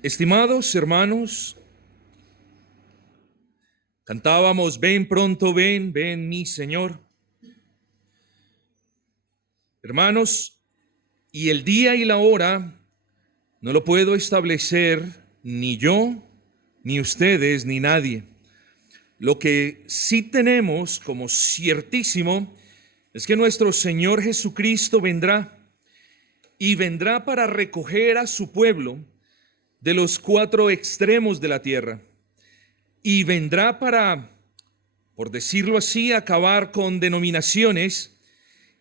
Estimados hermanos, cantábamos, ven pronto, ven, ven mi Señor. Hermanos, y el día y la hora no lo puedo establecer ni yo, ni ustedes, ni nadie. Lo que sí tenemos como ciertísimo es que nuestro Señor Jesucristo vendrá y vendrá para recoger a su pueblo de los cuatro extremos de la tierra. Y vendrá para, por decirlo así, acabar con denominaciones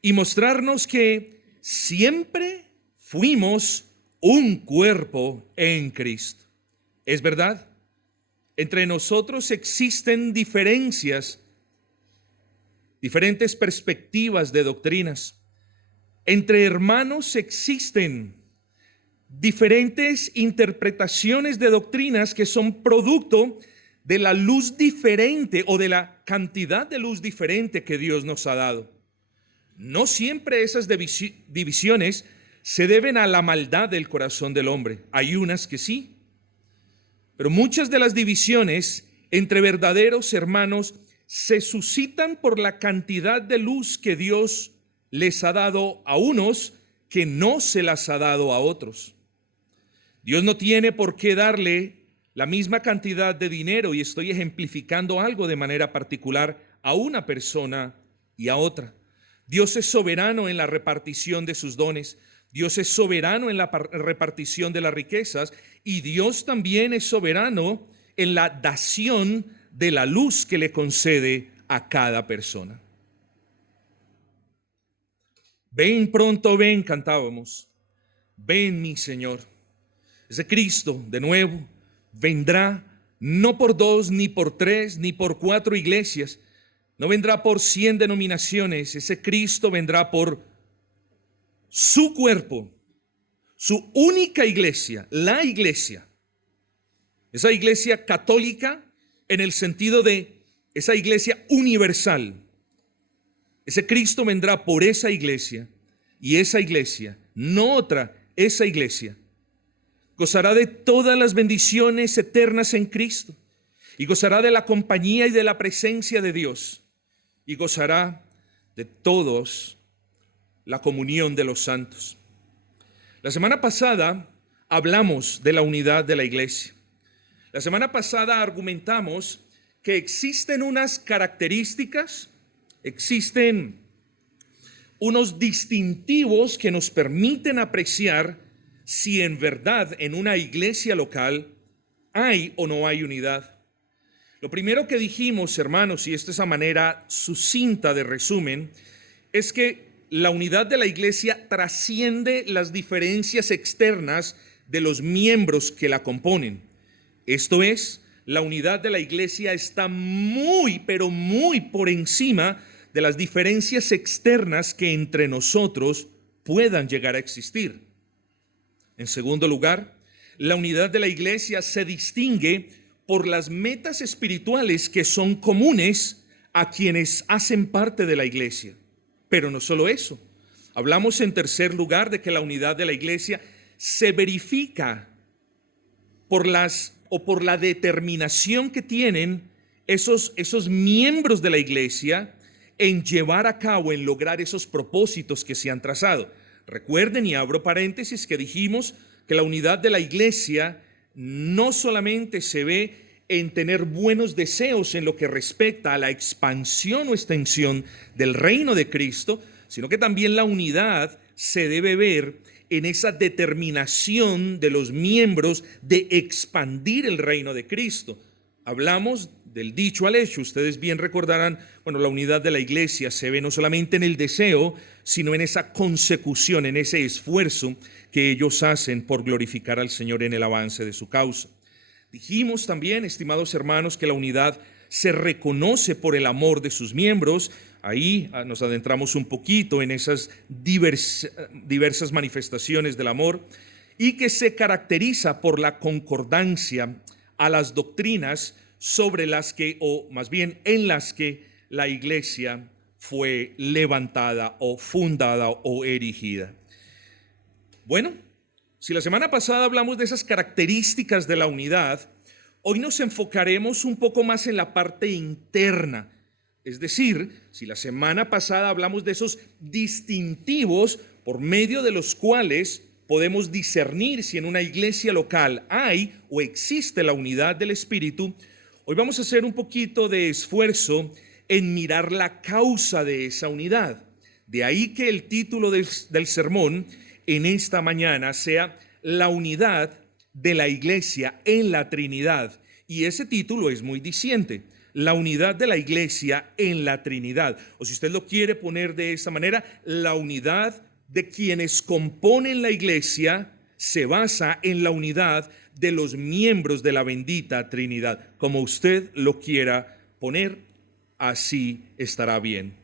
y mostrarnos que siempre fuimos un cuerpo en Cristo. ¿Es verdad? Entre nosotros existen diferencias, diferentes perspectivas de doctrinas. Entre hermanos existen diferentes interpretaciones de doctrinas que son producto de la luz diferente o de la cantidad de luz diferente que Dios nos ha dado. No siempre esas divisiones se deben a la maldad del corazón del hombre. Hay unas que sí, pero muchas de las divisiones entre verdaderos hermanos se suscitan por la cantidad de luz que Dios les ha dado a unos que no se las ha dado a otros. Dios no tiene por qué darle la misma cantidad de dinero, y estoy ejemplificando algo de manera particular, a una persona y a otra. Dios es soberano en la repartición de sus dones. Dios es soberano en la repartición de las riquezas, y Dios también es soberano en la dación de la luz que le concede a cada persona. Ven pronto, ven, cantábamos. Ven mi Señor. Ese Cristo, de nuevo, vendrá no por 2, ni por 3, ni por 4 iglesias. No vendrá por 100 denominaciones. Ese Cristo vendrá por su cuerpo, su única iglesia, la iglesia. Esa iglesia católica en el sentido de esa iglesia universal. Ese Cristo vendrá por esa iglesia, y esa iglesia, no otra, esa iglesia gozará de todas las bendiciones eternas en Cristo, y gozará de la compañía y de la presencia de Dios, y gozará de todos la comunión de los santos. La semana pasada hablamos de la unidad de la iglesia. La semana pasada argumentamos que existen unas características, existen unos distintivos que nos permiten apreciar si en verdad en una iglesia local hay o no hay unidad. Lo primero que dijimos, hermanos, y esta es a manera sucinta de resumen, es que la unidad de la iglesia trasciende las diferencias externas de los miembros que la componen. Esto es, la unidad de la iglesia está muy, pero muy por encima de las diferencias externas que entre nosotros puedan llegar a existir. En segundo lugar, la unidad de la iglesia se distingue por las metas espirituales que son comunes a quienes hacen parte de la iglesia. Pero no solo eso. Hablamos en tercer lugar de que la unidad de la iglesia se verifica por la determinación que tienen esos miembros de la iglesia en llevar a cabo, en lograr esos propósitos que se han trazado. Recuerden, y abro paréntesis, que dijimos que la unidad de la iglesia no solamente se ve en tener buenos deseos en lo que respecta a la expansión o extensión del reino de Cristo, sino que también la unidad se debe ver en esa determinación de los miembros de expandir el reino de Cristo. Hablamos del dicho al hecho. Ustedes bien recordarán, la unidad de la iglesia se ve no solamente en el deseo, sino en esa consecución, en ese esfuerzo que ellos hacen por glorificar al Señor en el avance de su causa. Dijimos también, estimados hermanos, que la unidad se reconoce por el amor de sus miembros. Ahí nos adentramos un poquito en esas diversas manifestaciones del amor, y que se caracteriza por la concordancia a las doctrinas sobre las que, o más bien en las que, la iglesia fue levantada o fundada o erigida. Bueno, Si la semana pasada hablamos de esas características de la unidad, hoy nos enfocaremos un poco más en la parte interna. Es decir, si la semana pasada hablamos de esos distintivos por medio de los cuales podemos discernir si en una iglesia local hay o existe la unidad del Espíritu, hoy vamos a hacer un poquito de esfuerzo en mirar la causa de esa unidad. De ahí que el título del sermón en esta mañana sea la unidad de la iglesia en la Trinidad. Y ese título es muy diciente, la unidad de la iglesia en la Trinidad. O si usted lo quiere poner de esta manera, la unidad de quienes componen la iglesia se basa en la unidad de los miembros de la bendita Trinidad. Como usted lo quiera poner, así estará bien.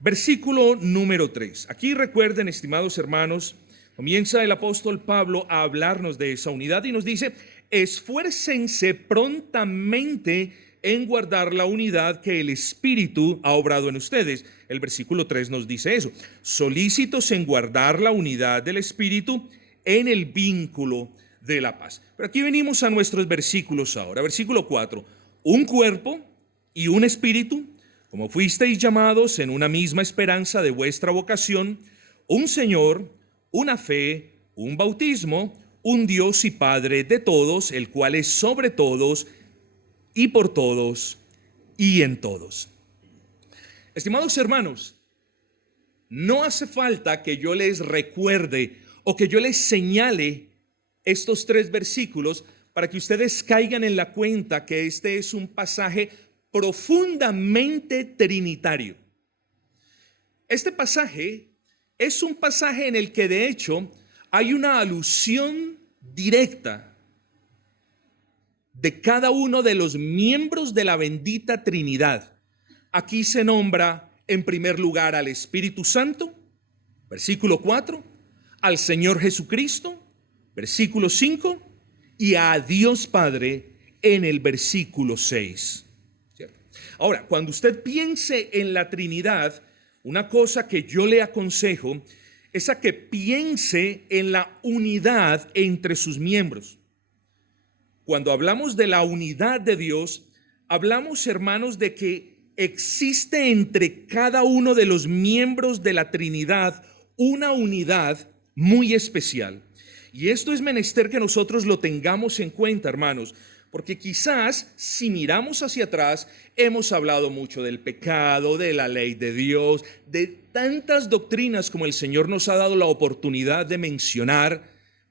Versículo número 3. Aquí recuerden, estimados hermanos, comienza el apóstol Pablo a hablarnos de esa unidad y nos dice: esfuércense prontamente en guardar la unidad que el Espíritu ha obrado en ustedes. El versículo 3 nos dice eso: solícitos en guardar la unidad del Espíritu en el vínculo de la paz. Pero aquí venimos a nuestros versículos ahora. Versículo 4: un cuerpo y un espíritu, como fuisteis llamados en una misma esperanza de vuestra vocación, un Señor, una fe, un bautismo, un Dios y Padre de todos, el cual es sobre todos y por todos y en todos. Estimados hermanos, no hace falta que yo les recuerde o que yo les señale estos 3 versículos para que ustedes caigan en la cuenta que este es un pasaje profundamente trinitario. Este pasaje es un pasaje en el que de hecho hay una alusión directa de cada uno de los miembros de la bendita Trinidad. Aquí se nombra en primer lugar al Espíritu Santo, versículo 4, al Señor Jesucristo, versículo 5, y a Dios Padre en el versículo 6. ¿Cierto? Ahora, cuando usted piense en la Trinidad, una cosa que yo le aconsejo es a que piense en la unidad entre sus miembros. Cuando hablamos de la unidad de Dios, hablamos, hermanos, de que existe entre cada uno de los miembros de la Trinidad una unidad muy especial. Y esto es menester que nosotros lo tengamos en cuenta, hermanos, porque quizás si miramos hacia atrás, hemos hablado mucho del pecado, de la ley de Dios, de tantas doctrinas como el Señor nos ha dado la oportunidad de mencionar,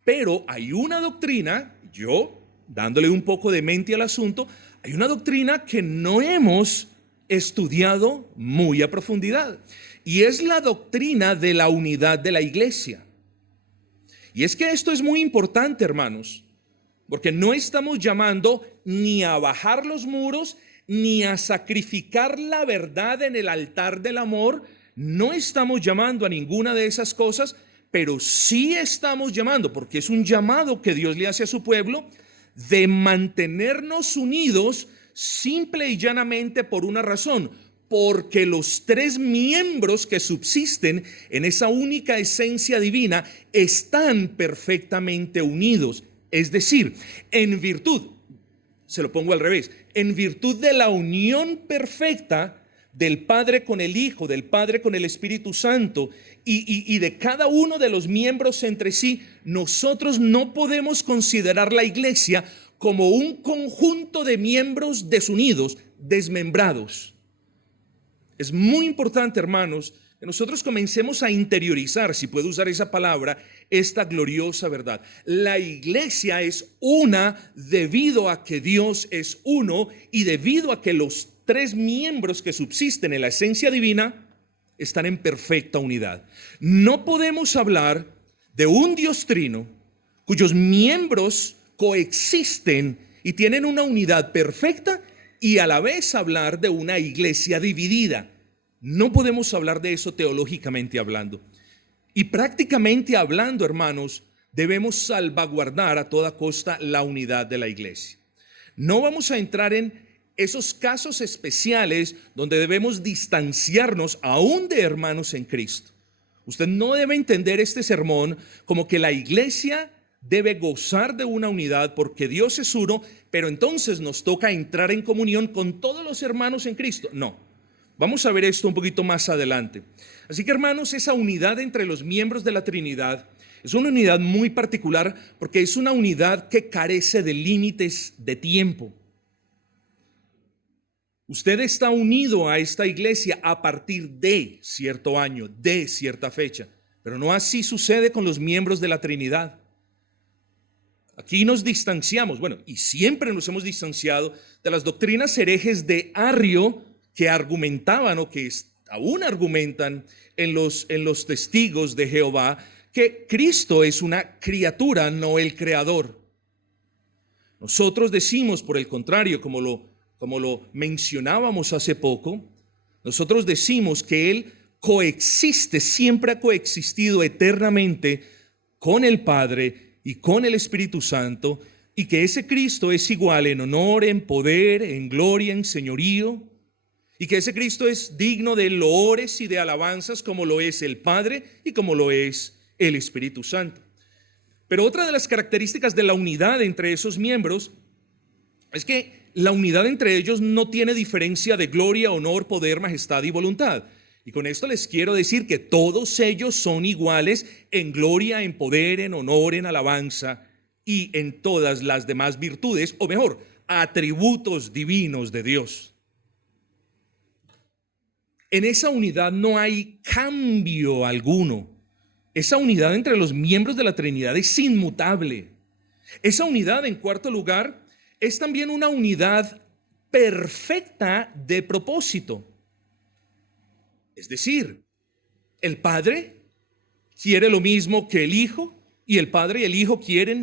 pero hay una doctrina, yo dándole un poco de mente al asunto, hay una doctrina que no hemos estudiado muy a profundidad, y es la doctrina de la unidad de la iglesia. Y es que esto es muy importante, hermanos, porque no estamos llamando ni a bajar los muros, ni a sacrificar la verdad en el altar del amor. No estamos llamando a ninguna de esas cosas, pero sí estamos llamando, porque es un llamado que Dios le hace a su pueblo, de mantenernos unidos simple y llanamente por una razón: porque los 3 miembros que subsisten en esa única esencia divina están perfectamente unidos. Es decir, en virtud, se lo pongo al revés, en virtud de la unión perfecta del Padre con el Hijo, del Padre con el Espíritu Santo y de cada uno de los miembros entre sí, nosotros no podemos considerar la iglesia como un conjunto de miembros desunidos, desmembrados. Es muy importante, hermanos, que nosotros comencemos a interiorizar, si puedo usar esa palabra, esta gloriosa verdad. La iglesia es una debido a que Dios es uno y debido a que los 3 miembros que subsisten en la esencia divina están en perfecta unidad. No podemos hablar de un Dios trino cuyos miembros coexisten y tienen una unidad perfecta y a la vez hablar de una iglesia dividida. No podemos hablar de eso teológicamente hablando. Y prácticamente hablando, hermanos, debemos salvaguardar a toda costa la unidad de la iglesia. No vamos a entrar en esos casos especiales donde debemos distanciarnos aún de hermanos en Cristo. Usted no debe entender este sermón como que la iglesia debe gozar de una unidad porque Dios es uno, pero entonces nos toca entrar en comunión con todos los hermanos en Cristo. No, vamos a ver esto un poquito más adelante. Así que, hermanos, esa unidad entre los miembros de la Trinidad es una unidad muy particular porque es una unidad que carece de límites de tiempo. Usted está unido a esta iglesia a partir de cierto año, de cierta fecha, pero no así sucede con los miembros de la Trinidad. Aquí nos distanciamos, bueno, y siempre nos hemos distanciado de las doctrinas herejes de Arrio que argumentaban o que aún argumentan en los testigos de Jehová que Cristo es una criatura, no el creador. Nosotros decimos, por el contrario, como lo mencionábamos hace poco, nosotros decimos que Él coexiste, siempre ha coexistido eternamente con el Padre y con el Espíritu Santo, y que ese Cristo es igual en honor, en poder, en gloria, en señorío, y que ese Cristo es digno de loores y de alabanzas como lo es el Padre y como lo es el Espíritu Santo. Pero otra de las características de la unidad entre esos miembros es que la unidad entre ellos no tiene diferencia de gloria, honor, poder, majestad y voluntad. Y con esto les quiero decir que todos ellos son iguales en gloria, en poder, en honor, en alabanza y en todas las demás virtudes, o mejor, atributos divinos de Dios. En esa unidad no hay cambio alguno. Esa unidad entre los miembros de la Trinidad es inmutable. Esa unidad, en cuarto lugar, es también una unidad perfecta de propósito. Es decir, el Padre quiere lo mismo que el Hijo, y el Padre y el Hijo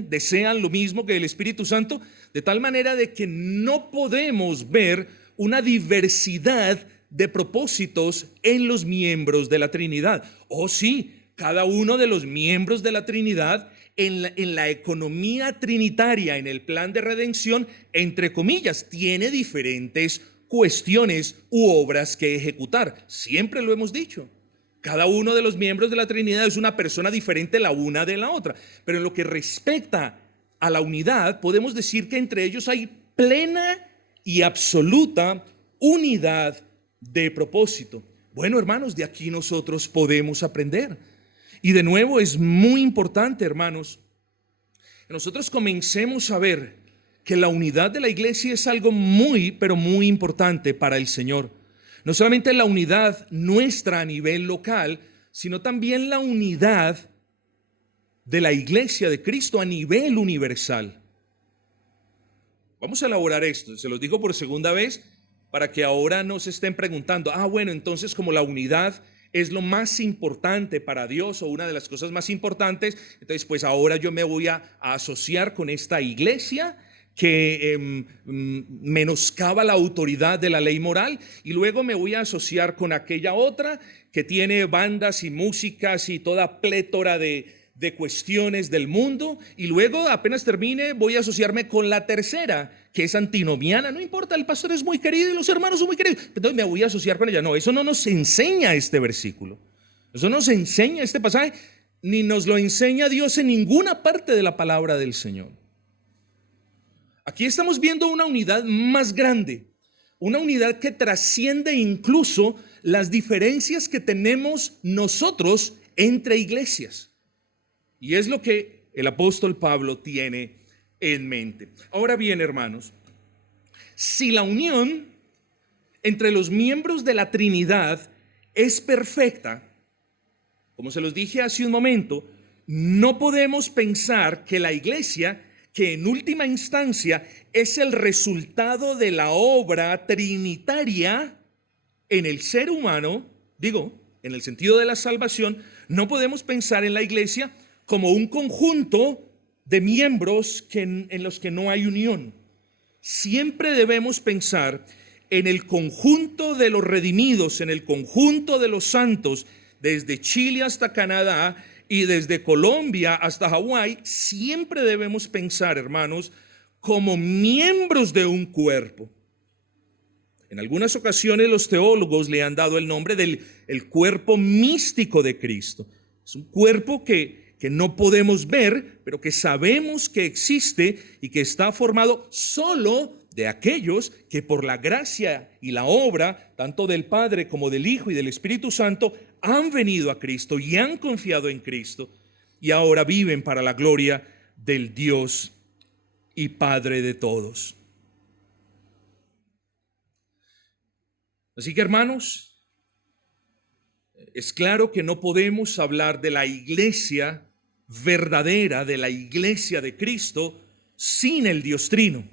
desean lo mismo que el Espíritu Santo, de tal manera de que no podemos ver una diversidad de propósitos en los miembros de la Trinidad. Oh, sí, cada uno de los miembros de la Trinidad en la economía trinitaria, en el plan de redención, entre comillas, tiene diferentes cuestiones u obras que ejecutar. Siempre lo hemos dicho. Cada uno de los miembros de la Trinidad es una persona diferente la una de la otra. Pero en lo que respecta a la unidad, podemos decir que entre ellos hay plena y absoluta unidad de propósito. Bueno, hermanos, de aquí nosotros podemos aprender. Y de nuevo es muy importante, hermanos, que nosotros comencemos a ver que la unidad de la iglesia es algo muy, pero muy importante para el Señor. No solamente la unidad nuestra a nivel local, sino también la unidad de la iglesia de Cristo a nivel universal. Vamos a elaborar esto, se los digo por segunda vez, para que ahora no se estén preguntando, bueno, entonces como la unidad es lo más importante para Dios o una de las cosas más importantes, entonces pues ahora yo me voy a asociar con esta iglesia que menoscaba la autoridad de la ley moral, y luego me voy a asociar con aquella otra que tiene bandas y músicas y toda plétora de cuestiones del mundo, y luego apenas termine voy a asociarme con la tercera que es antinomiana. No importa, el pastor es muy querido y los hermanos son muy queridos, entonces me voy a asociar con ella. No, eso no nos enseña este versículo, eso no nos enseña este pasaje, ni nos lo enseña Dios en ninguna parte de la palabra del Señor. Aquí estamos viendo una unidad más grande, una unidad que trasciende incluso las diferencias que tenemos nosotros entre iglesias. Y es lo que el apóstol Pablo tiene en mente. Ahora bien, hermanos, si la unión entre los miembros de la Trinidad es perfecta, como se los dije hace un momento, no podemos pensar que la iglesia, que en última instancia es el resultado de la obra trinitaria en el ser humano, en el sentido de la salvación, no podemos pensar en la iglesia como un conjunto de miembros en los que no hay unión. Siempre debemos pensar en el conjunto de los redimidos, en el conjunto de los santos, desde Chile hasta Canadá y desde Colombia hasta Hawái. Siempre debemos pensar, hermanos, como miembros de un cuerpo. En algunas ocasiones los teólogos le han dado el nombre del el cuerpo místico de Cristo. Es un cuerpo que no podemos ver, pero que sabemos que existe y que está formado solo de aquellos que por la gracia y la obra, tanto del Padre como del Hijo y del Espíritu Santo, han venido a Cristo y han confiado en Cristo y ahora viven para la gloria del Dios y Padre de todos. Así que, hermanos, es claro que no podemos hablar de la iglesia verdadera, de la iglesia de Cristo, sin el Dios Trino.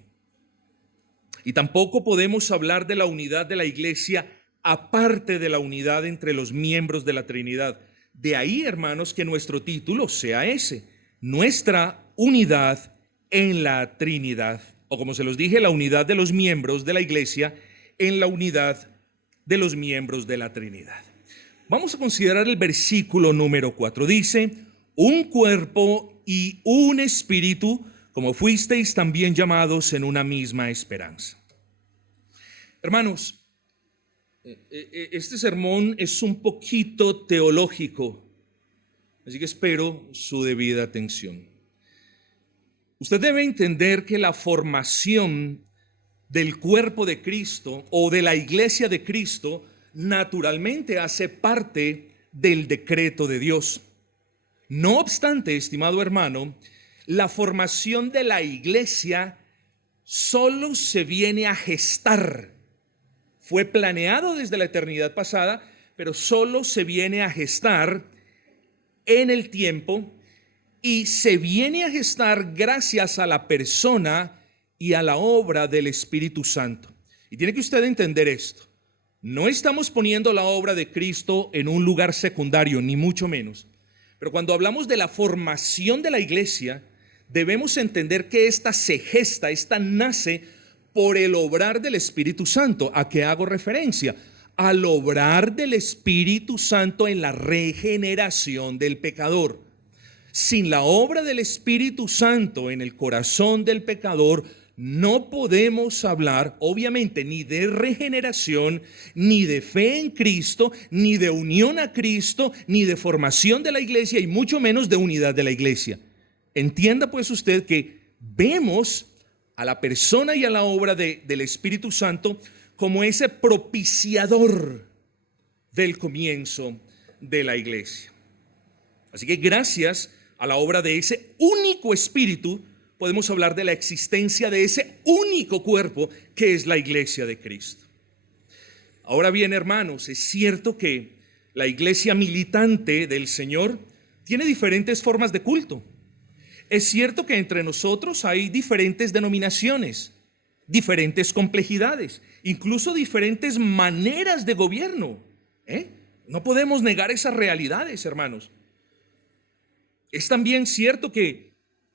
Y tampoco podemos hablar de la unidad de la iglesia aparte de la unidad entre los miembros de la Trinidad. De ahí, hermanos, que nuestro título sea ese: nuestra unidad en la Trinidad. O como se los dije, la unidad de los miembros de la iglesia en la unidad de los miembros de la Trinidad. Vamos a considerar el versículo número 4. Dice: un cuerpo y un espíritu, como fuisteis también llamados en una misma esperanza. Hermanos, este sermón es un poquito teológico, así que espero su debida atención. Usted debe entender que la formación del cuerpo de Cristo o de la iglesia de Cristo naturalmente hace parte del decreto de Dios. No obstante, estimado hermano, la formación de la iglesia solo se viene a gestar. Fue planeado desde la eternidad pasada, pero solo se viene a gestar en el tiempo y se viene a gestar gracias a la persona y a la obra del Espíritu Santo. Y tiene que usted entender esto. No estamos poniendo la obra de Cristo en un lugar secundario, ni mucho menos. Pero cuando hablamos de la formación de la iglesia, debemos entender que esta se gesta, esta nace por el obrar del Espíritu Santo. ¿A qué hago referencia? Al obrar del Espíritu Santo en la regeneración del pecador. Sin la obra del Espíritu Santo en el corazón del pecador, no podemos hablar, obviamente, ni de regeneración, ni de fe en Cristo, ni de unión a Cristo, ni de formación de la iglesia, y mucho menos de unidad de la iglesia. Entienda pues usted que vemos a la persona y a la obra del Espíritu Santo como ese propiciador del comienzo de la iglesia. Así que gracias a la obra de ese único Espíritu, podemos hablar de la existencia de ese único cuerpo que es la iglesia de Cristo. Ahora bien, hermanos, es cierto que la iglesia militante del Señor tiene diferentes formas de culto. Es cierto que entre nosotros hay diferentes denominaciones, diferentes complejidades, incluso diferentes maneras de gobierno. No podemos negar esas realidades, hermanos. Es también cierto que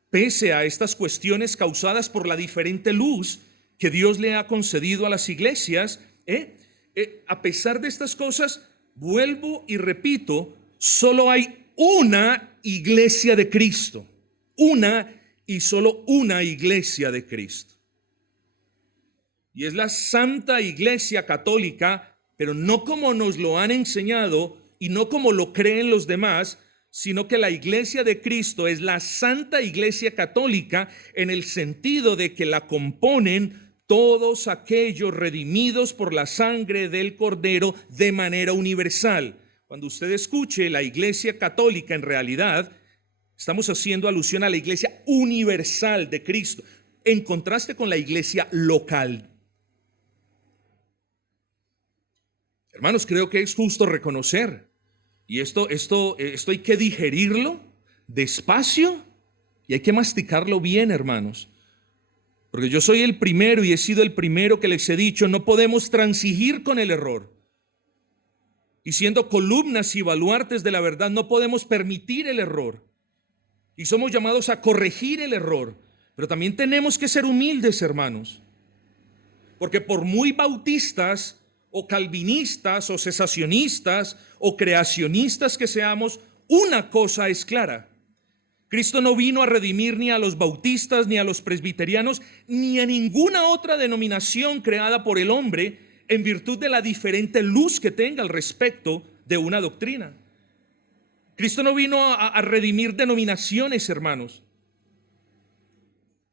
pese a estas cuestiones causadas por la diferente luz que Dios le ha concedido a las iglesias, a pesar de estas cosas, vuelvo y repito, solo hay una iglesia de Cristo, una y solo una iglesia de Cristo. Y es la Santa Iglesia Católica, pero no como nos lo han enseñado y no como lo creen los demás, sino que la iglesia de Cristo es la Santa Iglesia Católica en el sentido de que la componen todos aquellos redimidos por la sangre del Cordero de manera universal. Cuando usted escuche la Iglesia Católica, en realidad estamos haciendo alusión a la Iglesia universal de Cristo, en contraste con la iglesia local. Hermanos, creo que es justo reconocer, y esto hay que digerirlo despacio y hay que masticarlo bien, hermanos. Porque yo soy el primero y he sido el primero que les he dicho, no podemos transigir con el error. Y siendo columnas y baluartes de la verdad, no podemos permitir el error. Y somos llamados a corregir el error. Pero también tenemos que ser humildes, hermanos. Porque por muy bautistas o calvinistas o cesacionistas o creacionistas que seamos, una cosa es clara: Cristo no vino a redimir ni a los bautistas, ni a los presbiterianos, ni a ninguna otra denominación creada por el hombre en virtud de la diferente luz que tenga al respecto de una doctrina. Cristo no vino a redimir denominaciones, hermanos.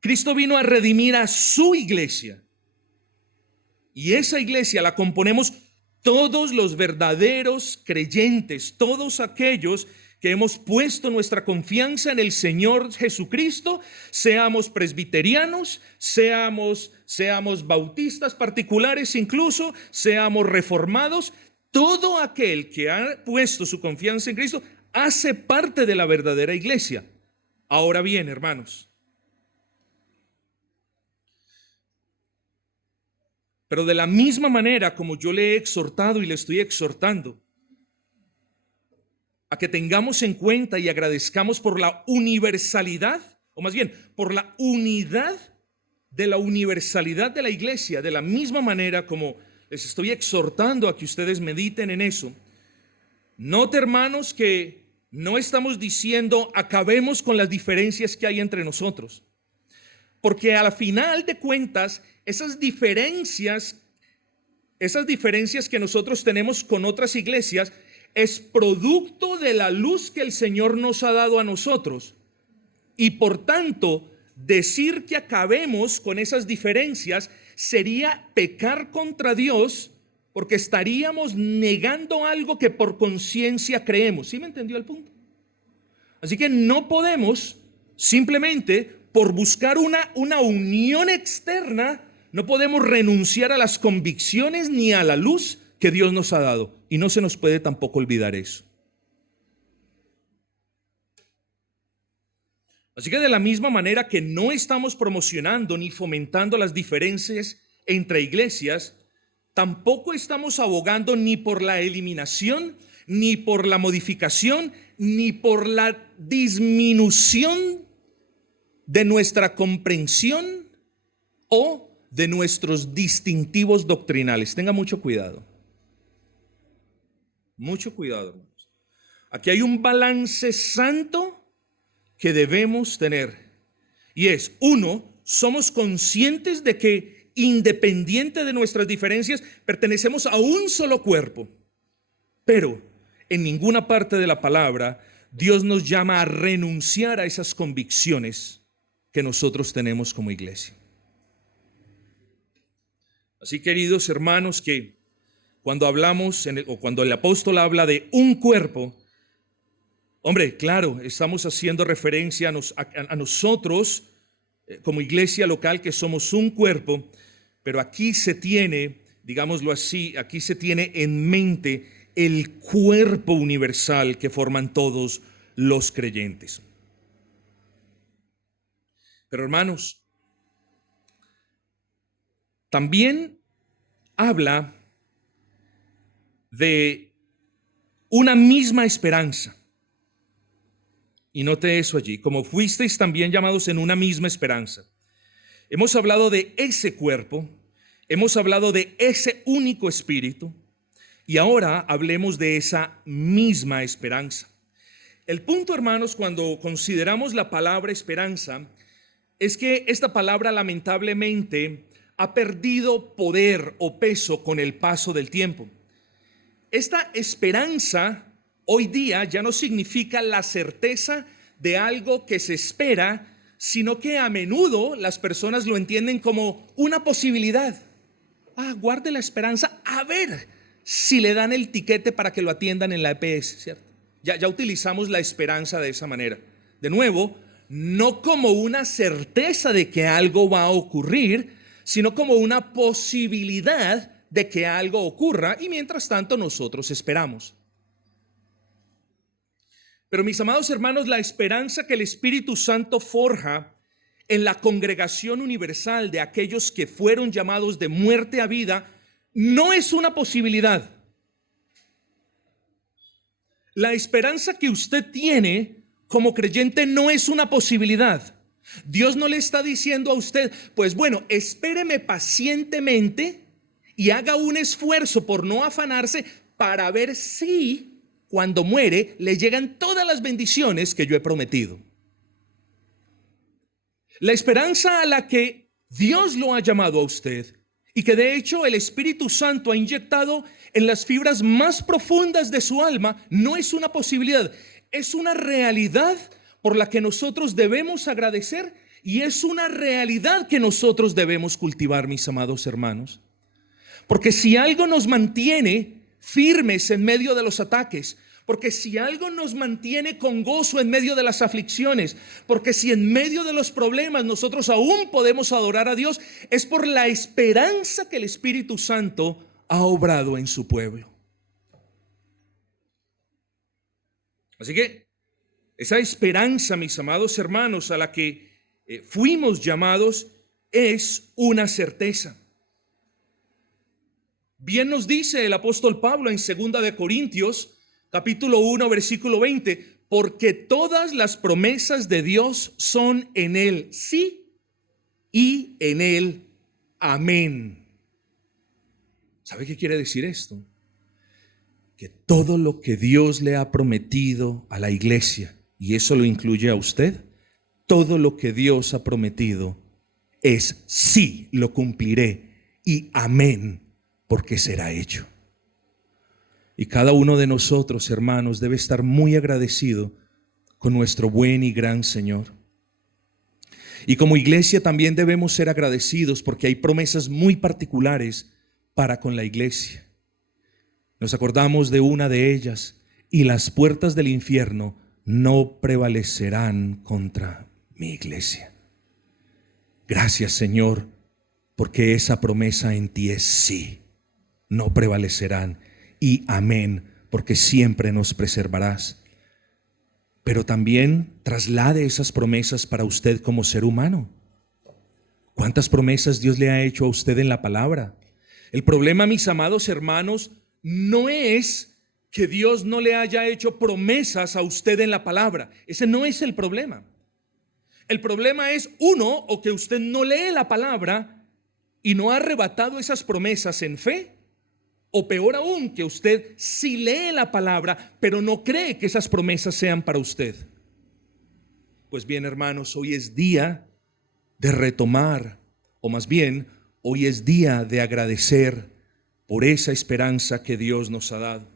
Cristo vino a redimir a su iglesia. Y esa iglesia la componemos todos los verdaderos creyentes, todos aquellos que hemos puesto nuestra confianza en el Señor Jesucristo, seamos presbiterianos, seamos bautistas particulares incluso, seamos reformados. Todo aquel que ha puesto su confianza en Cristo hace parte de la verdadera iglesia. Ahora bien, hermanos, pero de la misma manera como yo le he exhortado y le estoy exhortando a que tengamos en cuenta y agradezcamos por la universalidad, o más bien, por la unidad de la universalidad de la iglesia, de la misma manera como les estoy exhortando a que ustedes mediten en eso. Note, hermanos, que no estamos diciendo acabemos con las diferencias que hay entre nosotros, porque a la final de cuentas, esas diferencias que nosotros tenemos con otras iglesias es producto de la luz que el Señor nos ha dado a nosotros. Y por tanto, decir que acabemos con esas diferencias sería pecar contra Dios, porque estaríamos negando algo que por conciencia creemos. ¿Sí me entendió el punto? Así que no podemos simplemente por buscar una unión externa, no podemos renunciar a las convicciones ni a la luz que Dios nos ha dado. Y no se nos puede tampoco olvidar eso. Así que de la misma manera que no estamos promocionando ni fomentando las diferencias entre iglesias, tampoco estamos abogando ni por la eliminación, ni por la modificación, ni por la disminución de nuestra comprensión o de nuestros distintivos doctrinales. Tenga mucho cuidado. Mucho cuidado, hermanos. Aquí hay un balance santo que debemos tener. Y es, uno, somos conscientes de que independiente de nuestras diferencias, pertenecemos a un solo cuerpo. Pero en ninguna parte de la palabra Dios nos llama a renunciar a esas convicciones que nosotros tenemos como iglesia. Así, queridos hermanos, que cuando hablamos o cuando el apóstol habla de un cuerpo, hombre, claro, estamos haciendo referencia a nosotros como iglesia local, que somos un cuerpo, pero aquí se tiene, digámoslo así, aquí se tiene en mente el cuerpo universal que forman todos los creyentes. Pero hermanos, también habla de una misma esperanza. Y note eso allí, como fuisteis también llamados en una misma esperanza. Hemos hablado de ese cuerpo, hemos hablado de ese único espíritu, y ahora hablemos de esa misma esperanza. El punto, hermanos, cuando consideramos la palabra esperanza, es que esta palabra lamentablemente ha perdido poder o peso con el paso del tiempo. Esta esperanza hoy día ya no significa la certeza de algo que se espera, sino que a menudo las personas lo entienden como una posibilidad. Guarde la esperanza, a ver si le dan el tiquete para que lo atiendan en la EPS, ¿cierto? Ya utilizamos la esperanza de esa manera. De nuevo, no como una certeza de que algo va a ocurrir, sino como una posibilidad de que algo ocurra, y mientras tanto nosotros esperamos. Pero mis amados hermanos, la esperanza que el Espíritu Santo forja en la congregación universal de aquellos que fueron llamados de muerte a vida no es una posibilidad. La esperanza que usted tiene como creyente no es una posibilidad. Dios no le está diciendo a usted, pues bueno, espéreme pacientemente y haga un esfuerzo por no afanarse para ver si cuando muere le llegan todas las bendiciones que yo he prometido. La esperanza a la que Dios lo ha llamado a usted y que de hecho el Espíritu Santo ha inyectado en las fibras más profundas de su alma, no es una posibilidad, es una realidad por la que nosotros debemos agradecer y es una realidad que nosotros debemos cultivar, mis amados hermanos. Porque si algo nos mantiene firmes en medio de los ataques, porque si algo nos mantiene con gozo en medio de las aflicciones, porque si en medio de los problemas nosotros aún podemos adorar a Dios, es por la esperanza que el Espíritu Santo ha obrado en su pueblo. Así que esa esperanza, mis amados hermanos, a la que fuimos llamados, es una certeza. Bien nos dice el apóstol Pablo en 2 de Corintios, capítulo 1, versículo 20, porque todas las promesas de Dios son en Él sí y en Él amén. ¿Sabe qué quiere decir esto? Que todo lo que Dios le ha prometido a la iglesia, y eso lo incluye a usted, todo lo que Dios ha prometido es sí, lo cumpliré y amén, porque será hecho. Y cada uno de nosotros, hermanos, debe estar muy agradecido con nuestro buen y gran Señor. Y como iglesia también debemos ser agradecidos porque hay promesas muy particulares para con la iglesia. Nos acordamos de una de ellas: y las puertas del infierno no prevalecerán contra mi iglesia. Gracias, Señor, porque esa promesa en ti es sí, no prevalecerán, y amén, porque siempre nos preservarás. Pero también traslade esas promesas para usted como ser humano. ¿Cuántas promesas Dios le ha hecho a usted en la palabra? El problema, mis amados hermanos, no es que Dios no le haya hecho promesas a usted en la palabra. Ese no es el problema. El problema es, uno, o que usted no lee la palabra y no ha arrebatado esas promesas en fe, o peor aún, que usted sí lee la palabra, pero no cree que esas promesas sean para usted. Pues bien, hermanos, hoy es día de retomar, o más bien, hoy es día de agradecer por esa esperanza que Dios nos ha dado.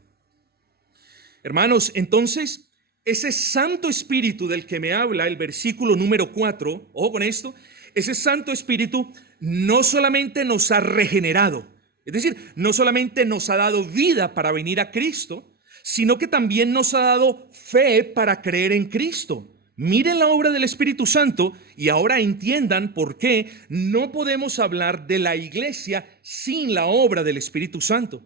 Hermanos, entonces, ese Santo Espíritu del que me habla el versículo número 4, ojo con esto, ese Santo Espíritu no solamente nos ha regenerado, es decir, no solamente nos ha dado vida para venir a Cristo, sino que también nos ha dado fe para creer en Cristo. Miren la obra del Espíritu Santo y ahora entiendan por qué no podemos hablar de la iglesia sin la obra del Espíritu Santo.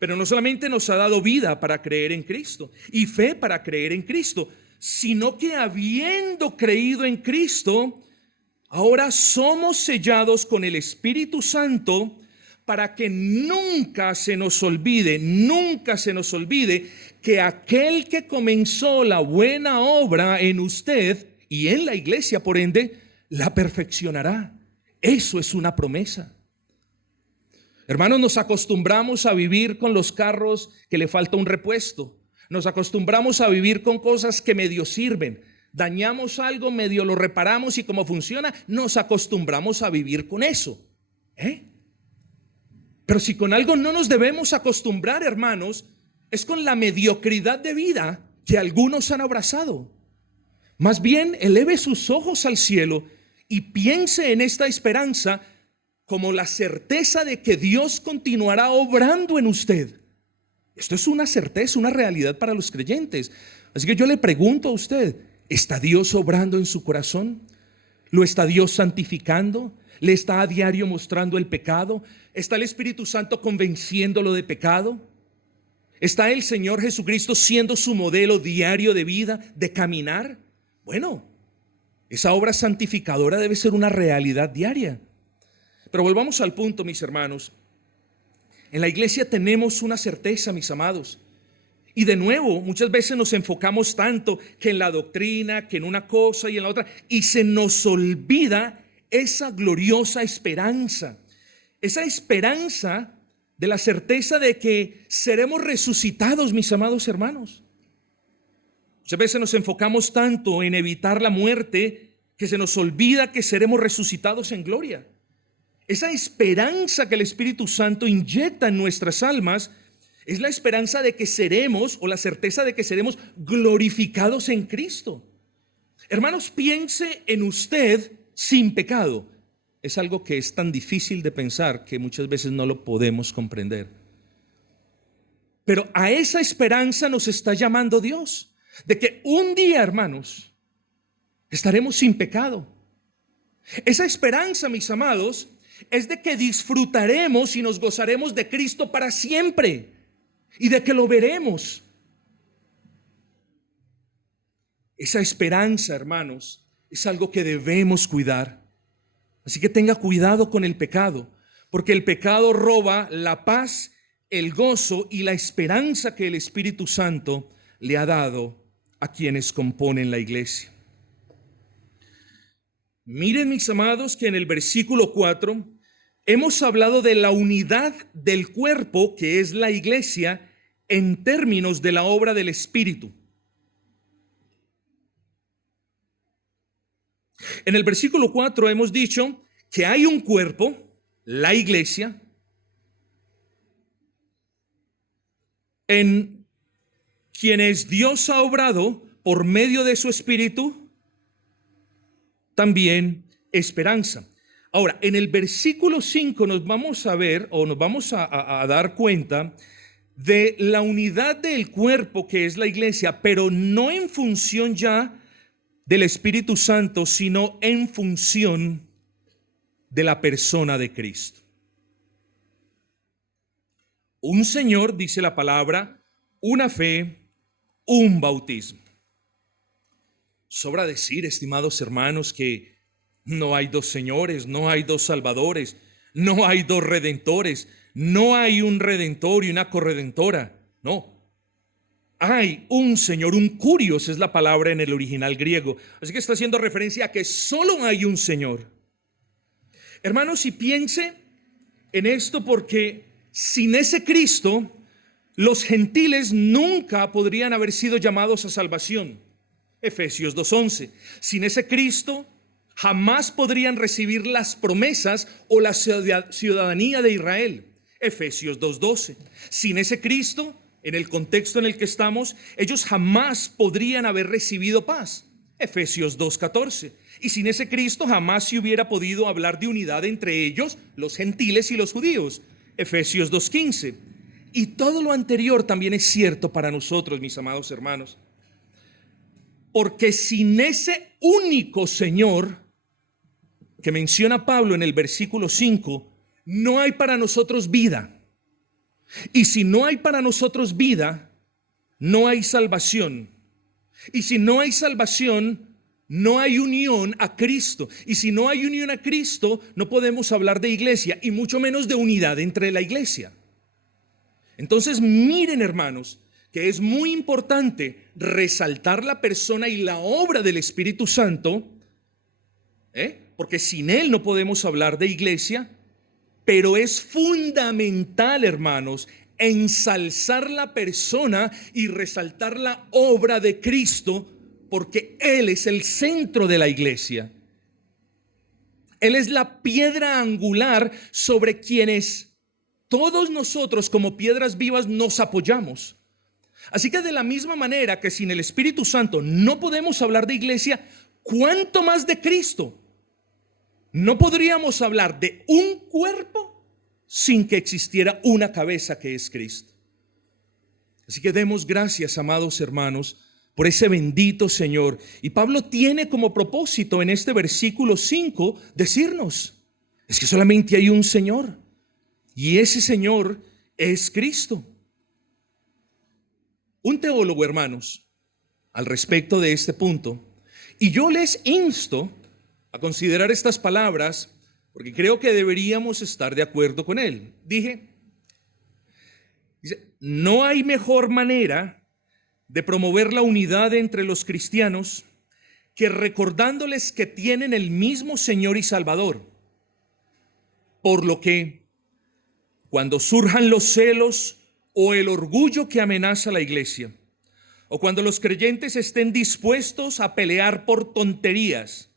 Pero no solamente nos ha dado vida para creer en Cristo y fe para creer en Cristo, sino que habiendo creído en Cristo, ahora somos sellados con el Espíritu Santo para que nunca se nos olvide que aquel que comenzó la buena obra en usted y en la iglesia, por ende, la perfeccionará. Eso es una promesa. Hermanos, nos acostumbramos a vivir con los carros que le falta un repuesto. Nos acostumbramos a vivir con cosas que medio sirven. Dañamos algo, medio lo reparamos y como funciona, nos acostumbramos a vivir con eso. Pero si con algo no nos debemos acostumbrar, hermanos, es con la mediocridad de vida que algunos han abrazado. Más bien, eleve sus ojos al cielo y piense en esta esperanza como la certeza de que Dios continuará obrando en usted. Esto es una certeza, una realidad para los creyentes. Así que yo le pregunto a usted, ¿está Dios obrando en su corazón? ¿Lo está Dios santificando? ¿Le está a diario mostrando el pecado? ¿Está el Espíritu Santo convenciéndolo de pecado? ¿Está el Señor Jesucristo siendo su modelo diario de vida, de caminar? Bueno, esa obra santificadora debe ser una realidad diaria. Pero volvamos al punto, mis hermanos. En la iglesia tenemos una certeza, mis amados. Y de nuevo, muchas veces nos enfocamos tanto que en la doctrina, que en una cosa y en la otra, y se nos olvida esa gloriosa esperanza. Esa esperanza de la certeza de que seremos resucitados, mis amados hermanos. Muchas veces nos enfocamos tanto en evitar la muerte que se nos olvida que seremos resucitados en gloria. Esa esperanza que el Espíritu Santo inyecta en nuestras almas es la esperanza de que seremos, o la certeza de que seremos glorificados en Cristo. Hermanos, piense en usted sin pecado. Es algo que es tan difícil de pensar que muchas veces no lo podemos comprender. Pero a esa esperanza nos está llamando Dios, de que un día, hermanos, estaremos sin pecado. Esa esperanza, mis amados, es de que disfrutaremos y nos gozaremos de Cristo para siempre y de que lo veremos. Esa esperanza, hermanos, es algo que debemos cuidar. Así que tenga cuidado con el pecado, porque el pecado roba la paz, el gozo y la esperanza que el Espíritu Santo le ha dado a quienes componen la iglesia. Miren, mis amados, que en el versículo 4 hemos hablado de la unidad del cuerpo, que es la iglesia, en términos de la obra del Espíritu. En el versículo 4 hemos dicho que hay un cuerpo, la iglesia, en quienes Dios ha obrado por medio de su Espíritu, también esperanza. Ahora, en el versículo 5 nos vamos a ver, o nos vamos a dar cuenta de la unidad del cuerpo que es la iglesia, pero no en función ya del Espíritu Santo, sino en función de la persona de Cristo. Un Señor, dice la palabra, una fe, un bautismo. Sobra decir, estimados hermanos, que no hay dos señores, no hay dos salvadores, no hay dos redentores, no hay un redentor y una corredentora, no. Hay un Señor, un kurios es la palabra en el original griego. Así que está haciendo referencia a que solo hay un Señor. Hermanos, y piense en esto, porque sin ese Cristo, los gentiles nunca podrían haber sido llamados a salvación. Efesios 2:11. Sin ese Cristo, jamás podrían recibir las promesas o la ciudadanía de Israel. Efesios 2:12. Sin ese Cristo, en el contexto en el que estamos, ellos jamás podrían haber recibido paz. Efesios 2:14. Y sin ese Cristo jamás se hubiera podido hablar de unidad entre ellos, los gentiles y los judíos. Efesios 2:15. Y todo lo anterior también es cierto para nosotros, mis amados hermanos. Porque sin ese único Señor que menciona Pablo en el versículo 5, no hay para nosotros vida. Y si no hay para nosotros vida, no hay salvación. Y si no hay salvación, no hay unión a Cristo. Y si no hay unión a Cristo, no podemos hablar de iglesia, y mucho menos de unidad entre la iglesia. Entonces, miren, hermanos, que es muy importante resaltar la persona y la obra del Espíritu Santo, porque sin Él no podemos hablar de iglesia. Pero es fundamental, hermanos, ensalzar la persona y resaltar la obra de Cristo, porque Él es el centro de la iglesia. Él es la piedra angular sobre quienes todos nosotros como piedras vivas nos apoyamos. Así que de la misma manera que sin el Espíritu Santo no podemos hablar de iglesia, ¿cuánto más de Cristo? No podríamos hablar de un cuerpo sin que existiera una cabeza, que es Cristo. Así que demos gracias, amados hermanos, por ese bendito Señor. Y Pablo tiene como propósito en este versículo 5 decirnos, es que solamente hay un Señor, y ese Señor es Cristo. Un teólogo, hermanos, al respecto de este punto, y yo les insto a considerar estas palabras, porque creo que deberíamos estar de acuerdo con él. Dice, no hay mejor manera de promover la unidad entre los cristianos que recordándoles que tienen el mismo Señor y Salvador. Por lo que, cuando surjan los celos o el orgullo que amenaza la iglesia, o cuando los creyentes estén dispuestos a pelear por tonterías,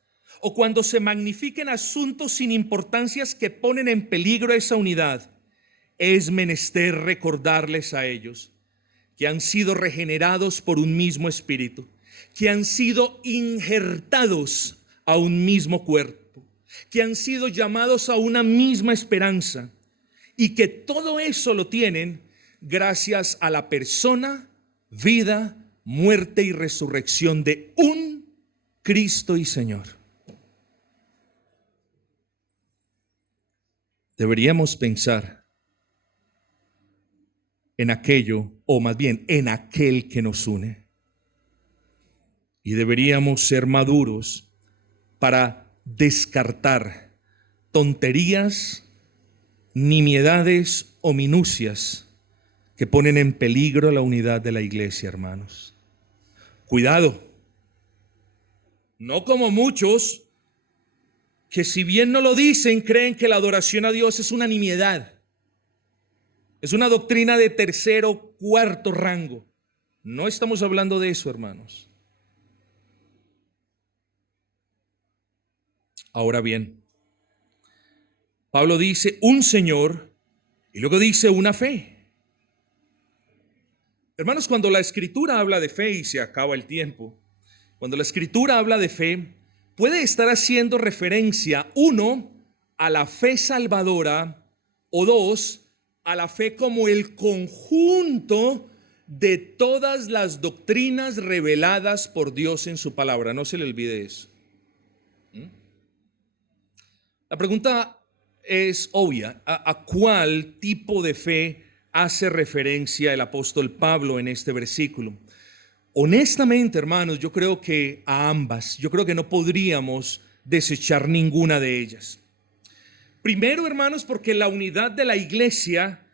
o cuando se magnifiquen asuntos sin importancias que ponen en peligro esa unidad, es menester recordarles a ellos que han sido regenerados por un mismo espíritu, que han sido injertados a un mismo cuerpo, que han sido llamados a una misma esperanza, y que todo eso lo tienen gracias a la persona, vida, muerte y resurrección de un Cristo y Señor. Deberíamos pensar en aquello, o más bien en aquel que nos une. Y deberíamos ser maduros para descartar tonterías, nimiedades o minucias que ponen en peligro la unidad de la iglesia, hermanos. Cuidado, no como muchos que, si bien no lo dicen, creen que la adoración a Dios es una nimiedad, es una doctrina de tercero, cuarto rango. No estamos hablando de eso, hermanos. Ahora bien, Pablo dice un Señor y luego dice una fe. Hermanos, cuando la Escritura habla de fe, y se acaba el tiempo, cuando la Escritura habla de fe, puede estar haciendo referencia, uno, a la fe salvadora, o dos, a la fe como el conjunto de todas las doctrinas reveladas por Dios en su palabra. No se le olvide eso. La pregunta es obvia. ¿A cuál tipo de fe hace referencia el apóstol Pablo en este versículo? Honestamente, hermanos, yo creo que a ambas. Yo creo que no podríamos desechar ninguna de ellas. Primero, hermanos, porque la unidad de la iglesia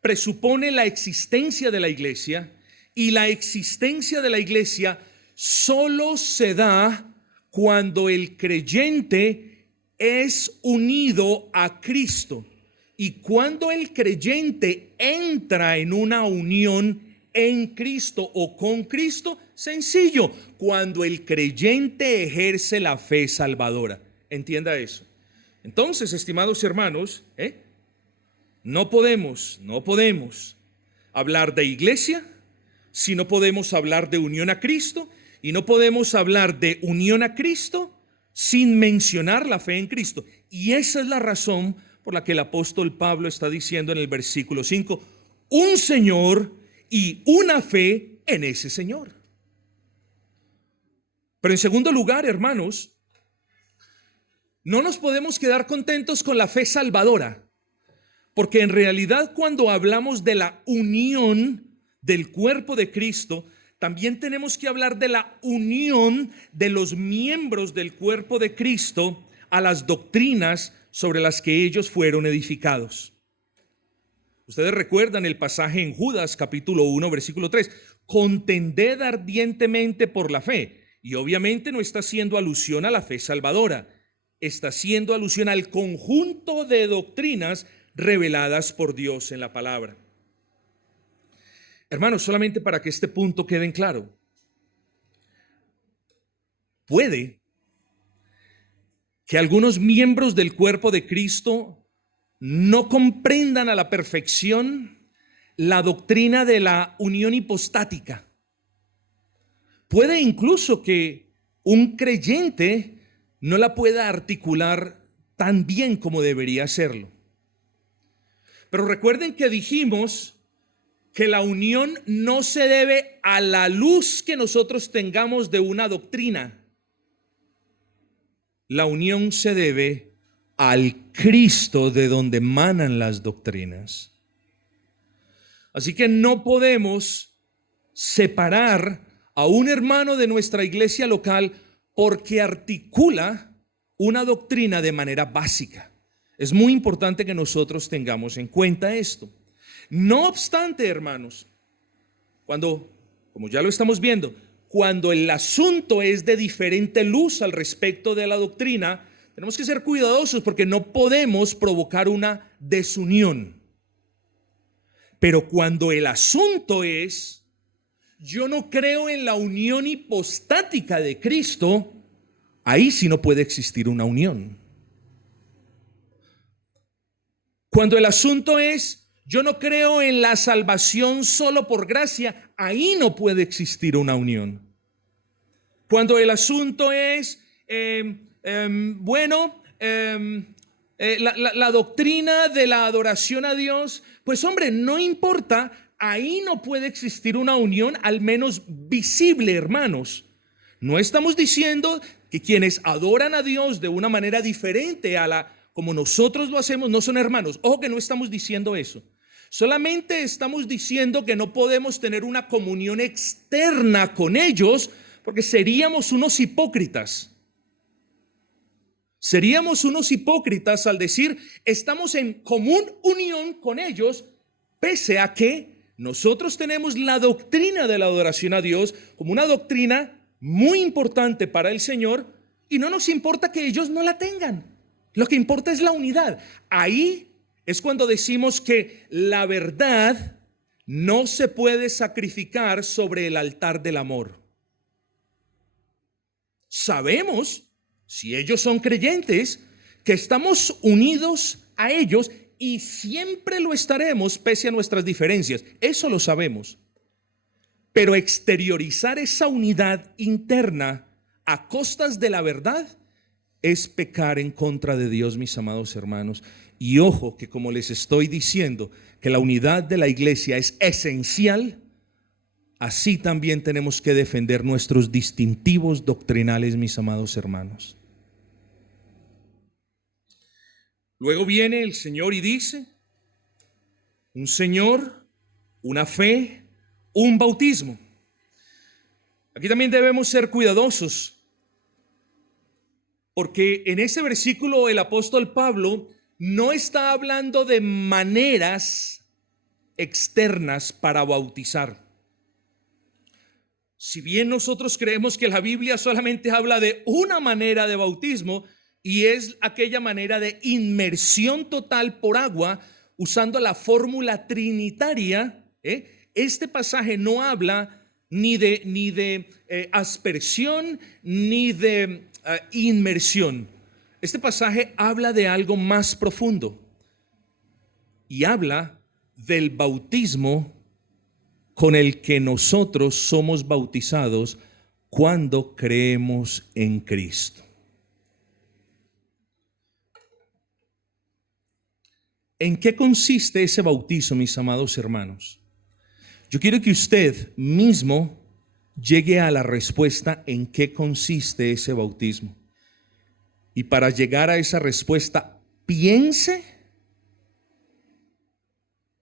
presupone la existencia de la iglesia, y la existencia de la iglesia solo se da cuando el creyente es unido a Cristo. Y cuando el creyente entra en una unión en Cristo o con Cristo, sencillo, cuando el creyente ejerce la fe salvadora. Entienda eso. Entonces, estimados hermanos, no podemos hablar de iglesia si no podemos hablar de unión a Cristo, y no podemos hablar de unión a Cristo sin mencionar la fe en Cristo. Y esa es la razón por la que el apóstol Pablo está diciendo en el versículo 5, un Señor y una fe en ese Señor. Pero en segundo lugar, hermanos, no nos podemos quedar contentos con la fe salvadora, porque en realidad cuando hablamos de la unión del cuerpo de Cristo, también tenemos que hablar de la unión de los miembros del cuerpo de Cristo a las doctrinas sobre las que ellos fueron edificados. Ustedes recuerdan el pasaje en Judas capítulo 1 versículo 3, contended ardientemente por la fe, y obviamente no está haciendo alusión a la fe salvadora, está haciendo alusión al conjunto de doctrinas reveladas por Dios en la palabra. Hermanos, solamente para que este punto quede en claro, puede que algunos miembros del cuerpo de Cristo no comprendan a la perfección la doctrina de la unión hipostática. Puede incluso que un creyente no la pueda articular tan bien como debería hacerlo. Pero recuerden que dijimos que la unión no se debe a la luz que nosotros tengamos de una doctrina. La unión se debe al Cristo de donde emanan las doctrinas. Así que no podemos separar a un hermano de nuestra iglesia local porque articula una doctrina de manera básica. Es muy importante que nosotros tengamos en cuenta esto. No obstante, hermanos, como ya lo estamos viendo, cuando el asunto es de diferente luz al respecto de la doctrina, tenemos que ser cuidadosos porque no podemos provocar una desunión. Pero cuando el asunto es, yo no creo en la unión hipostática de Cristo, ahí sí no puede existir una unión. Cuando el asunto es, yo no creo en la salvación solo por gracia, ahí no puede existir una unión. Cuando el asunto es, la doctrina de la adoración a Dios, pues hombre, no importa, ahí no puede existir una unión, al menos visible, hermanos. No estamos diciendo que quienes adoran a Dios de una manera diferente a la como nosotros lo hacemos no son hermanos. Ojo que no estamos diciendo eso. Solamente estamos diciendo que no podemos tener una comunión externa con ellos porque seríamos unos hipócritas. Seríamos unos hipócritas al decir estamos en común unión con ellos, pese a que nosotros tenemos la doctrina de la adoración a Dios como una doctrina muy importante para el Señor y no nos importa que ellos no la tengan. Lo que importa es la unidad. Ahí es cuando decimos que la verdad no se puede sacrificar sobre el altar del amor. Sabemos, si ellos son creyentes, que estamos unidos a ellos y siempre lo estaremos pese a nuestras diferencias. Eso lo sabemos. Pero exteriorizar esa unidad interna a costas de la verdad es pecar en contra de Dios, mis amados hermanos. Y ojo que como les estoy diciendo que la unidad de la iglesia es esencial, así también tenemos que defender nuestros distintivos doctrinales, mis amados hermanos. Luego viene el Señor y dice, un Señor, una fe, un bautismo. Aquí también debemos ser cuidadosos, porque en ese versículo el apóstol Pablo no está hablando de maneras externas para bautizar. Si bien nosotros creemos que la Biblia solamente habla de una manera de bautismo y es aquella manera de inmersión total por agua usando la fórmula trinitaria, este pasaje no habla ni de aspersión ni de inmersión. Este pasaje habla de algo más profundo y habla del bautismo con el que nosotros somos bautizados cuando creemos en Cristo. ¿En qué consiste ese bautizo, mis amados hermanos? Yo quiero que usted mismo llegue a la respuesta en qué consiste ese bautismo. Y para llegar a esa respuesta, piense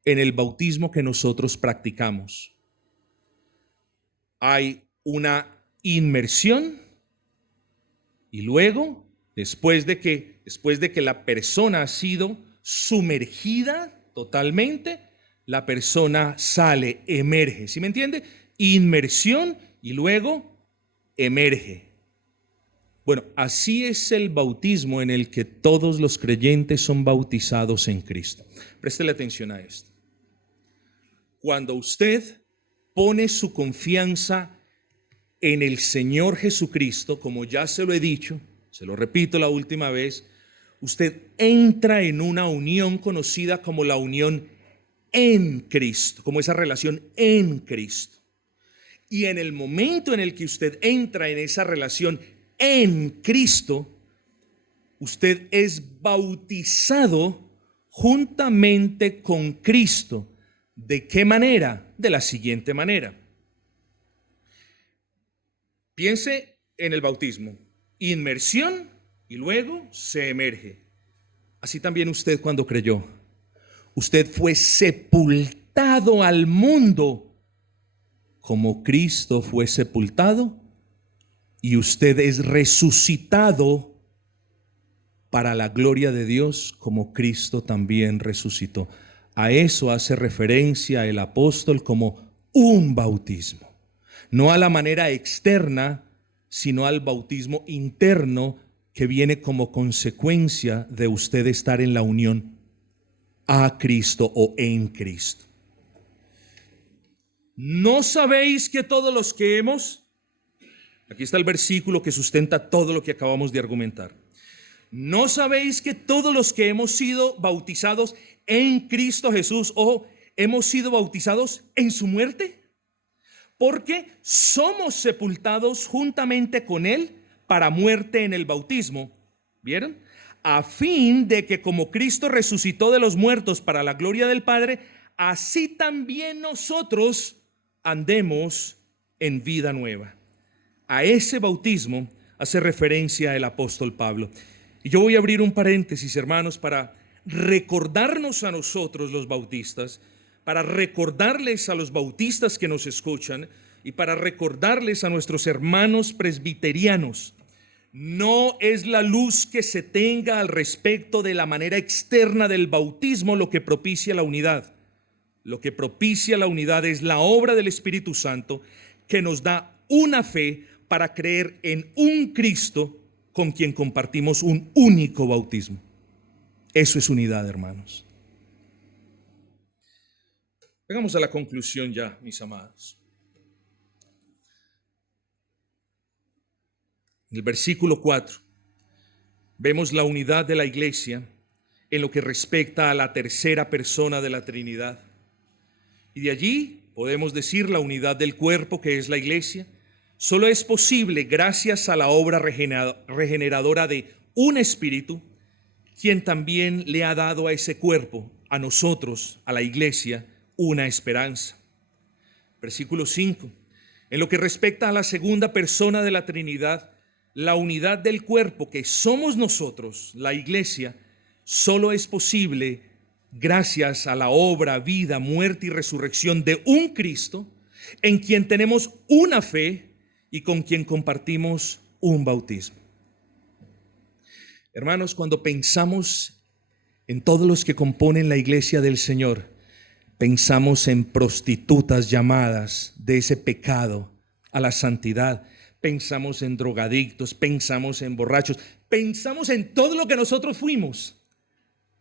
en el bautismo que nosotros practicamos. Hay una inmersión y luego, después de que la persona ha sido sumergida totalmente, la persona sale, emerge. ¿Sí me entiende? Inmersión y luego emerge. Bueno, así es el bautismo en el que todos los creyentes son bautizados en Cristo. Préstele atención a esto. Cuando usted pone su confianza en el Señor Jesucristo, como ya se lo he dicho, se lo repito la última vez, usted entra en una unión conocida como la unión en Cristo, como esa relación en Cristo. Y en el momento en el que usted entra en esa relación en Cristo, usted es bautizado juntamente con Cristo. ¿De qué manera? De la siguiente manera. Piense en el bautismo, inmersión y luego se emerge. Así también usted cuando creyó, usted fue sepultado al mundo como Cristo fue sepultado y usted es resucitado para la gloria de Dios como Cristo también resucitó. A eso hace referencia el apóstol como un bautismo. No a la manera externa, sino al bautismo interno que viene como consecuencia de usted estar en la unión a Cristo o en Cristo. ¿No sabéis que todos los que hemos Aquí está el versículo que sustenta todo lo que acabamos de argumentar. ¿No sabéis que todos los que hemos sido bautizados en Cristo Jesús o hemos sido bautizados en su muerte? Porque somos sepultados juntamente con Él para muerte en el bautismo. ¿Vieron? A fin de que como Cristo resucitó de los muertos para la gloria del Padre, así también nosotros andemos en vida nueva. A ese bautismo hace referencia el apóstol Pablo. Y yo voy a abrir un paréntesis, hermanos, para recordarnos a nosotros los bautistas, para recordarles a los bautistas que nos escuchan y para recordarles a nuestros hermanos presbiterianos. No es la luz que se tenga al respecto de la manera externa del bautismo lo que propicia la unidad. Lo que propicia la unidad es la obra del Espíritu Santo que nos da una fe para creer en un Cristo con quien compartimos un único bautismo. Eso es unidad, hermanos. Llegamos a la conclusión ya, mis amados. En el versículo 4 vemos la unidad de la iglesia en lo que respecta a la tercera persona de la Trinidad. Y de allí podemos decir la unidad del cuerpo, que es la iglesia, solo es posible gracias a la obra regeneradora de un Espíritu, quien también le ha dado a ese cuerpo, a nosotros, a la iglesia, una esperanza. Versículo 5. En lo que respecta a la segunda persona de la Trinidad, la unidad del cuerpo que somos nosotros, la iglesia, solo es posible gracias a la obra, vida, muerte y resurrección de un Cristo, en quien tenemos una fe y con quien compartimos un bautismo. Hermanos, cuando pensamos en todos los que componen la iglesia del Señor, pensamos en prostitutas llamadas de ese pecado a la santidad, pensamos en drogadictos, pensamos en borrachos, pensamos en todo lo que nosotros fuimos,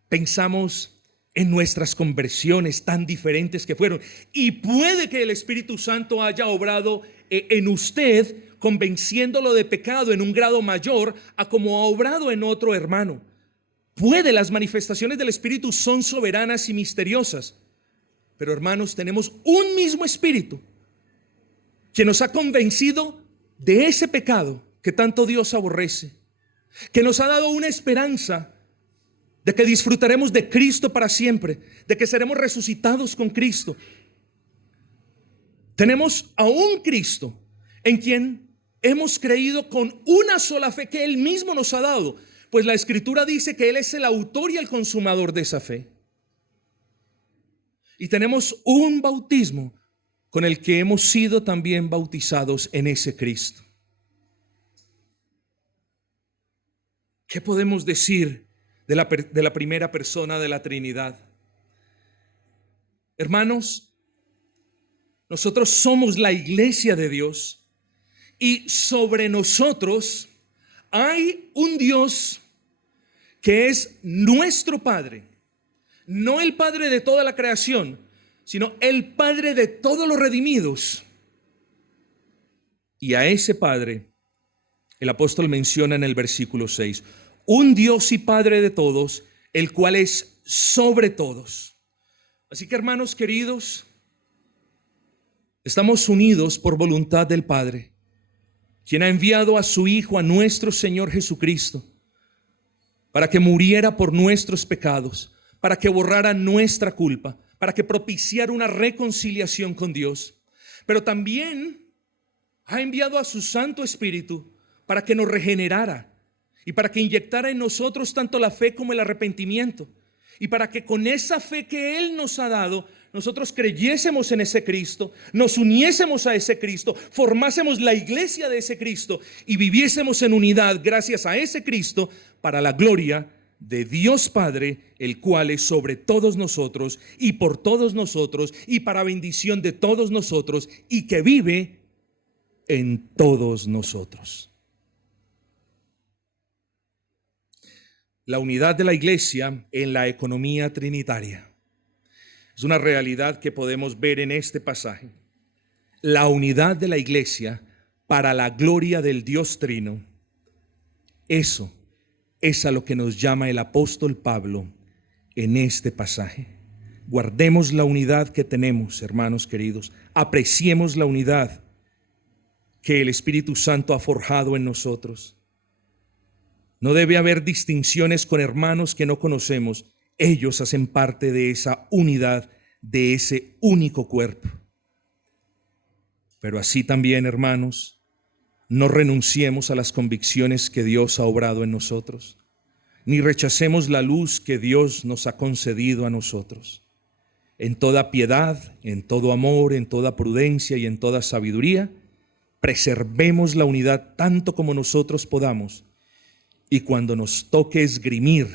pensamos en nuestras conversiones tan diferentes que fueron, y puede que el Espíritu Santo haya obrado en usted, convenciéndolo de pecado en un grado mayor a como ha obrado en otro hermano. Puede, las manifestaciones del Espíritu son soberanas y misteriosas, pero hermanos, tenemos un mismo Espíritu que nos ha convencido de ese pecado que tanto Dios aborrece, que nos ha dado una esperanza de que disfrutaremos de Cristo para siempre, de que seremos resucitados con Cristo. Tenemos a un Cristo en quien hemos creído con una sola fe que Él mismo nos ha dado, pues la Escritura dice que Él es el autor y el consumador de esa fe. Y tenemos un bautismo con el que hemos sido también bautizados en ese Cristo. ¿Qué podemos decir de la primera persona de la Trinidad? Hermanos, nosotros somos la iglesia de Dios y sobre nosotros hay un Dios que es nuestro Padre, no el Padre de toda la creación, sino el Padre de todos los redimidos. Y a ese Padre el apóstol menciona en el versículo 6, un Dios y Padre de todos, el cual es sobre todos. Así que, hermanos queridos, estamos unidos por voluntad del Padre, quien ha enviado a su Hijo, a nuestro Señor Jesucristo, para que muriera por nuestros pecados, para que borrara nuestra culpa, para que propiciara una reconciliación con Dios. Pero también ha enviado a su Santo Espíritu para que nos regenerara y para que inyectara en nosotros tanto la fe como el arrepentimiento, y para que con esa fe que Él nos ha dado, nosotros creyésemos en ese Cristo, nos uniésemos a ese Cristo, formásemos la iglesia de ese Cristo y viviésemos en unidad gracias a ese Cristo para la gloria de Dios Padre, el cual es sobre todos nosotros y por todos nosotros y para bendición de todos nosotros y que vive en todos nosotros. La unidad de la iglesia en la economía trinitaria es una realidad que podemos ver en este pasaje. La unidad de la iglesia para la gloria del Dios Trino. Eso es a lo que nos llama el apóstol Pablo en este pasaje. Guardemos la unidad que tenemos, hermanos queridos. Apreciemos la unidad que el Espíritu Santo ha forjado en nosotros. No debe haber distinciones con hermanos que no conocemos. Ellos hacen parte de esa unidad, de ese único cuerpo. Pero así también, hermanos, no renunciemos a las convicciones que Dios ha obrado en nosotros, ni rechacemos la luz que Dios nos ha concedido a nosotros. En toda piedad, en todo amor, en toda prudencia y en toda sabiduría, preservemos la unidad tanto como nosotros podamos, y cuando nos toque esgrimir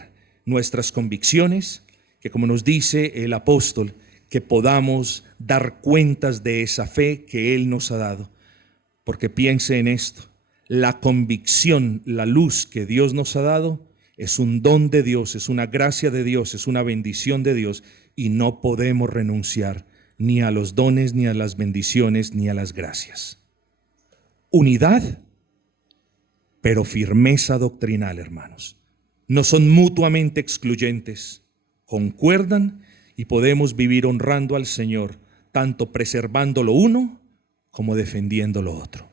nuestras convicciones, que como nos dice el apóstol, que podamos dar cuentas de esa fe que Él nos ha dado. Porque piense en esto, la convicción, la luz que Dios nos ha dado es un don de Dios, es una gracia de Dios, es una bendición de Dios, y no podemos renunciar ni a los dones, ni a las bendiciones, ni a las gracias. Unidad, pero firmeza doctrinal, hermanos. No son mutuamente excluyentes, concuerdan y podemos vivir honrando al Señor, tanto preservando lo uno como defendiendo lo otro.